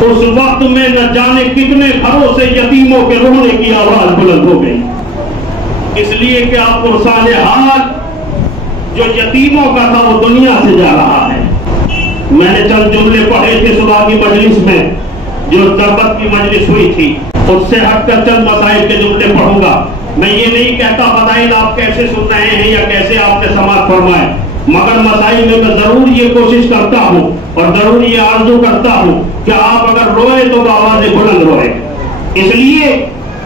اس وقت میں نہ جانے کتنے گھروں سے یتیموں کے رونے کی آواز بلند ہو گئی، اس لیے کہ آپ پرسان حال جو یتیموں کا تھا وہ دنیا سے جا رہا ہے۔ میں نے چند جملے پڑھے تھے صبح کی مجلس میں جو ضربت کی مجلس ہوئی تھی، اس سے ہٹ کر چند مسائل کے جملے پڑھوں گا۔ میں یہ نہیں کہتا فضائل آپ کیسے سن رہے ہیں یا کیسے آپ نے سماعت فرمائے، مگر مسائل میں ضرور یہ کوشش کرتا ہوں اور ضرور یہ آرزو کرتا ہوں کہ آپ اگر روئے تو بآواز بلند روئے، اس لیے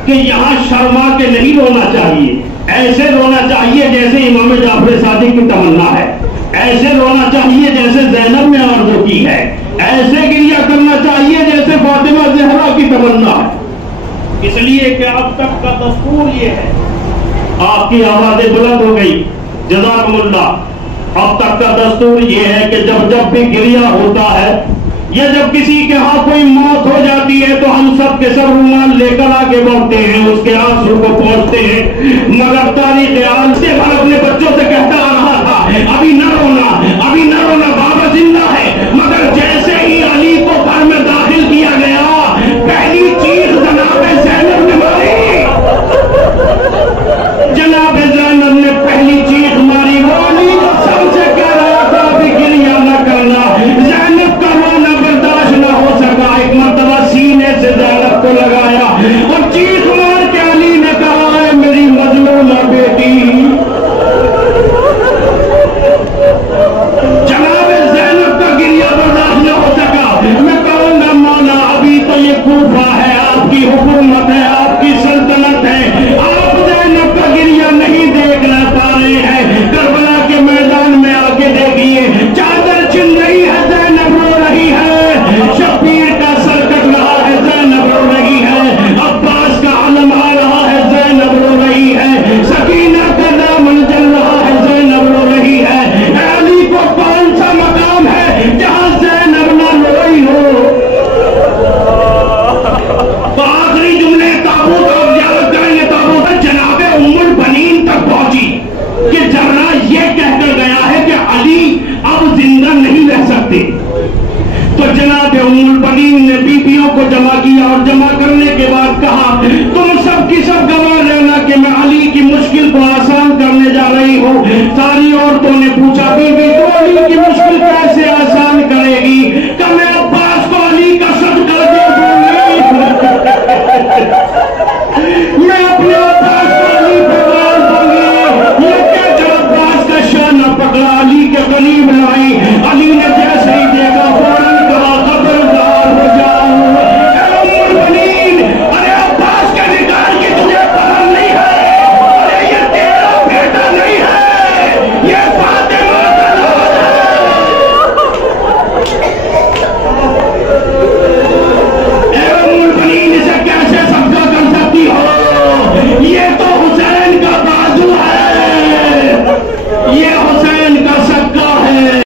کہ یہاں شرما کے نہیں رونا چاہیے، ایسے رونا چاہیے جیسے امام جعفر صادق کی تمنا ہے، ایسے رونا چاہیے جیسے زینب نے آرزو کی ہے، ایسے گریہ کرنا چاہیے جیسے فاطمہ زہرا کی تمنا ہے۔ اس لیے کہ اب تک کا دستور یہ ہے، آپ کی آوازیں بلند ہو گئی، جزاکم اللہ۔ اب تک کا دستور یہ ہے کہ جب بھی گریہ ہوتا ہے یا جب کسی کے ہاں کوئی موت ہو جاتی ہے تو ہم سب کے سر رومال لے کر آگے بڑھتے ہیں، اس کے آنسو کو پہنچتے ہیں، مگر تاریخ عالم سے بھر اپنے بچوں سے کہتا آ رہا تھا ابھی نہ رونا، ابھی نہ رونا، بابا زندہ ہے۔ مگر جیسے ہی علی کو گھر میں داخل کیا گیا پہلی چیز جناب زینب نے ماری، جناب زینب نے پہلی چیز ماری، وہ علی جو سب سے کہہ رہا تھا ابھی گریہ نہ کرنا، زینب کا رونا برداشت نہ ہو سکا، ایک مرتبہ سینے سے زینب کو لگایا اور چیخ مار کے علی نے کہا ہے میری مظلومہ بیٹی۔ جناب زینب کا گریہ برداشت نہ ہو سکا، میں کہوں گا مولا ابھی تو یہ کوفہ ہے، آپ کی حکومت ہے، آپ کی سلطنت ہے، آپ زینب کا گریہ نہیں دیکھ نہ پا رہے ہیں، کربلا کے میدان میں آ کے دیکھیے، چادر چھن رہی ہے زینب رو رہی ہے، شبیر کا سر کٹ رہا ہے زینب رو رہی ہے، عباس کا علم آ رہا ہے زینب رو رہی ہے، سکینہ کا دامن جل رہا ہے زینب رو رہی ہے۔ علی کو کون سا مقام ہے جہاں زینب نہ روئی ہو؟ تو آخری جملے تابوت آپ یاد کریں گے، تابوت جناب ام البنین تک پہنچی کہ جرنا یہ کہہ کر گیا ہے کہ علی اب زندہ نہیں رہ سکتے، تو جناب ام البنین نے بیویوں کو جمع کیا اور جمع کرنے کے بعد کہا تم سب کی سب گواہ رہنا کہ میں علی کی مشکل کو آسان کرنے جا رہی ہوں۔ ساری عورتوں نے پوچھا بیوی تو علی کی مشکل